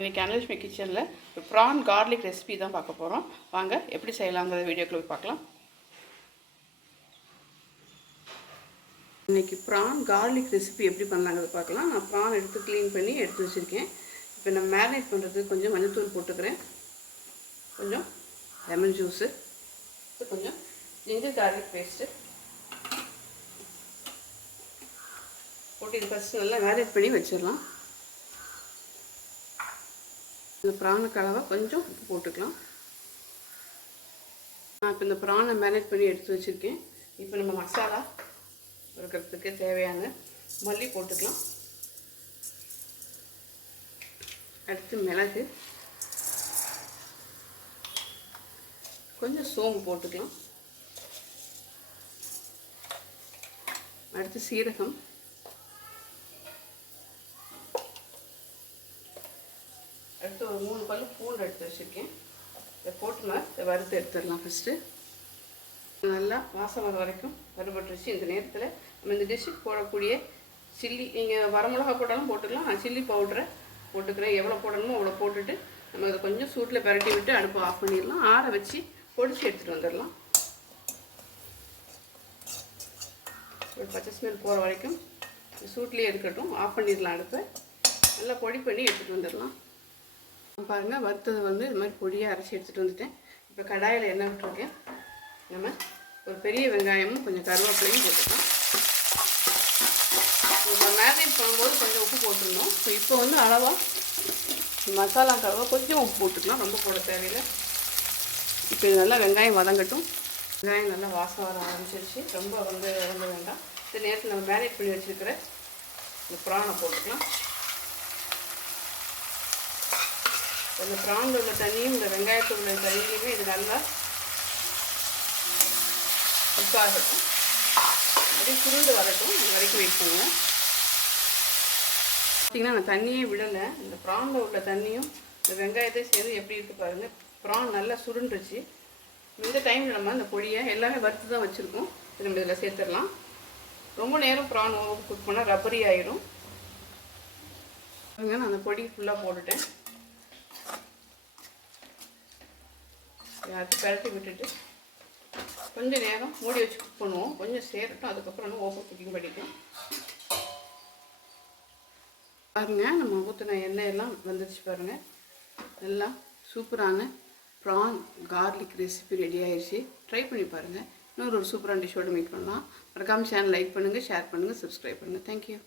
இன்றைக்கி அனலட்சுமி கிச்சனில் ஒரு ப்ரான் கார்லிக் ரெசிபி தான் பார்க்க போகிறோம் வாங்க எப்படி செய்யலாங்கிற வீடியோக்குள்ள பார்க்கலாம். இன்றைக்கி ப்ரான் கார்லிக் ரெசிபி எப்படி பண்ணலாங்கிறத பார்க்கலாம். நான் ப்ரான் எடுத்து க்ளீன் பண்ணி எடுத்து வச்சுருக்கேன். இப்போ நான் மேரினேட் பண்ணுறதுக்கு கொஞ்சம் மஞ்சத்தூள் போட்டுக்கிறேன். கொஞ்சம் லெமன் ஜூஸு கொஞ்சம் ஜிஞ்சர் கார்லிக் பேஸ்ட்டு போட்டு இது ஃபஸ்ட்டு நல்லா மேரினேட் பண்ணி வச்சிடலாம். இந்த ப்ரானுக்கு அளவாக கொஞ்சம் உப்பு போட்டுக்கலாம். நான் இப்போ இந்த ப்ரானை மேனேஜ் பண்ணி எடுத்து வச்சுருக்கேன். இப்போ நம்ம மசாலா இருக்கிறதுக்கு தேவையான மல்லி போட்டுக்கலாம். அடுத்து மிளகு. கொஞ்சம் சோம்பு போட்டுக்கலாம். அடுத்து சீரகம். அடுத்து ஒரு மூணு பல்லு பூண்டு எடுத்து வச்சுருக்கேன். இதை போட்டுனா இதை வறுத்து எடுத்துடலாம் ஃபஸ்ட்டு நல்லா வாசம் வர வரைக்கும் வறுபட்டுருச்சு. இந்த நேரத்தில் நம்ம இந்த டிஷ்ஷுக்கு போடக்கூடிய சில்லி நீங்கள் வரமிளகா போட்டாலும் போட்டுக்கலாம் நான் சில்லி பவுட்ரை போட்டுக்கிறேன். எவ்வளோ போடணுமோ அவ்வளோ போட்டுட்டு நம்ம அதை கொஞ்சம் சூட்டில் பரட்டி விட்டு அடுப்பு ஆஃப் பண்ணிடலாம். ஆற வச்சு பொடிச்சு எடுத்துகிட்டு வந்துடலாம். ஒரு பச்சை ஸ்மெல் போகிற வரைக்கும் சூட்லேயே இருக்கட்டும். ஆஃப் பண்ணிடலாம் அடுப்பை. நல்லா பொடி பண்ணி எடுத்துகிட்டு வந்துடலாம். பாருங்கள் வறுத்தது வந்து இது மாதிரி பொடியாக அரைச்சி எடுத்துகிட்டு வந்துட்டேன். இப்போ கடாயில் என்ன விட்டுருக்கேன். நம்ம ஒரு பெரிய வெங்காயமும் கொஞ்சம் கருவேப்பிலையும் போட்டுக்கலாம். இப்போ மேரினேட் பண்ணும்போது கொஞ்சம் உப்பு போட்டுருந்தோம் ஸோ இப்போ வந்து அளவாக மசாலா கருவா கொஞ்சம் உப்பு போட்டுக்கலாம். ரொம்ப போட தேவையில்லை. இப்போ இது நல்லா வெங்காயம் வதங்கட்டும். வெங்காயம் நல்லா வாசம் வர ஆரம்பிச்சிருச்சு. ரொம்ப வந்து வதங்க வேண்டாம். இந்த நேரத்தில் நம்ம மேரினேட் பண்ணி வச்சுருக்கிற இந்த ப்ரானை போட்டுக்கலாம். இந்த ப்ரானில் உள்ள தண்ணியும் இந்த வெங்காயத்தில் உள்ள தண்ணியுமே இது நல்லா உப்பாகட்டும் அப்படியே சுருண்டு வரட்டும். இது வரைக்கும் வெயிட் பண்ணுவோம் பார்த்தீங்கன்னா நான் தண்ணியே விடலை. இந்த ப்ரானில் உள்ள தண்ணியும் இந்த வெங்காயத்தையும் சேர்ந்து எப்படி இருக்குது பாருங்கள் ப்ரான் நல்லா சுருண்டுருச்சு. இந்த டைமில் நம்ம அந்த பொடியை எல்லாமே வறுத்து தான் வச்சுருக்கோம். இது நம்ம இதில் சேர்த்துடலாம். ரொம்ப நேரம் ப்ரான் ஓவர் குக் பண்ணால் ரப்பரி ஆயிரும். நான் அந்த பொடி ஃபுல்லாக போட்டுட்டேன். அது பரட்டி விட்டுட்டு கொஞ்சம் நேரம் மூடி வச்சு குக் பண்ணுவோம். கொஞ்சம் சேரட்டும். அதுக்கப்புறம் நம்ம ஓப்பன் குக்கிங் பண்ணிக்கலாம் பாருங்கள் நம்ம ஊற்றின எண்ணெய் எல்லாம் வந்துருச்சு பாருங்கள் எல்லாம் சூப்பரான ப்ரான் கார்லிக் ரெசிபி ரெடி ஆயிடுச்சு ட்ரை பண்ணி பாருங்கள் இன்னொரு ஒரு சூப்பரான டிஷ்ஷோடு மேக் பண்ணலாம். மறக்காமல் சேனல் லைக் பண்ணுங்கள் ஷேர் பண்ணுங்கள் சப்ஸ்கிரைப் பண்ணுங்கள் தேங்க்யூ